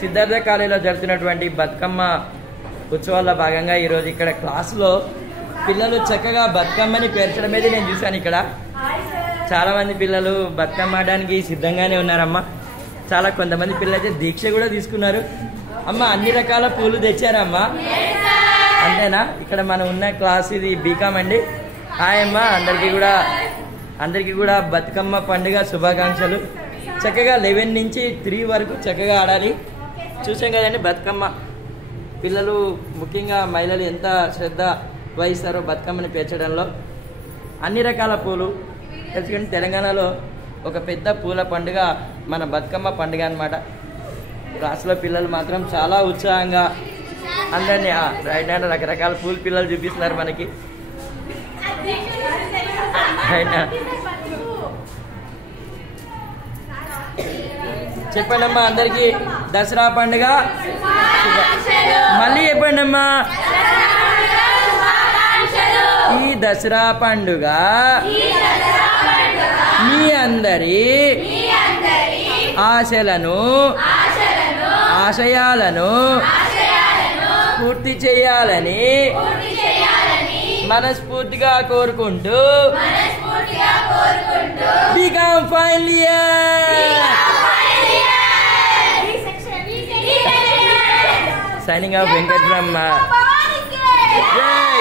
సిద్ధార్థ కాలేజీలో జరుగుతున్నటువంటి బతుకమ్మ ఉత్సవాల్లో భాగంగా ఈరోజు ఇక్కడ క్లాసులో పిల్లలు చక్కగా బతుకమ్మని పేర్చడం మీద నేను చూశాను. ఇక్కడ చాలామంది పిల్లలు బతుకమ్మ ఆడడానికి సిద్ధంగానే ఉన్నారమ్మా. కొంతమంది పిల్లలు అయితే దీక్ష కూడా తీసుకున్నారు. అమ్మ అన్ని రకాల పూలు తెచ్చారమ్మా, అంతేనా? ఇక్కడ మనం ఉన్న క్లాస్ ఇది బీకామ్ అండి. హాయ్ అమ్మ, అందరికీ కూడా బతుకమ్మ పండుగ శుభాకాంక్షలు. చక్కగా 11 నుంచి 3 వరకు చక్కగా ఆడాలి. చూసాం కదండి బతుకమ్మ పిల్లలు, ముఖ్యంగా మహిళలు ఎంత శ్రద్ధ వహిస్తారో బతుకమ్మని పేర్చడంలో. అన్ని రకాల పూలు తెలుసుకండి, తెలంగాణలో ఒక పెద్ద పూల పండుగ మన బతుకమ్మ పండుగ అన్నమాట. క్లాసులో పిల్లలు మాత్రం చాలా ఉత్సాహంగా అందరినీ రైట్ హ్యాండ్ రకరకాల పూల పిల్లలు చూపిస్తున్నారు మనకి. చెప్పండి అమ్మా అందరికి దసరా పండుగ మళ్ళీ చెప్పండి అమ్మా. ఈ దసరా పండుగ మీ అందరి ఆశయాలను పూర్తి చేయాలని మనస్ఫూర్తిగా కోరుకుంటూ BCom final year signing off Venkat from జై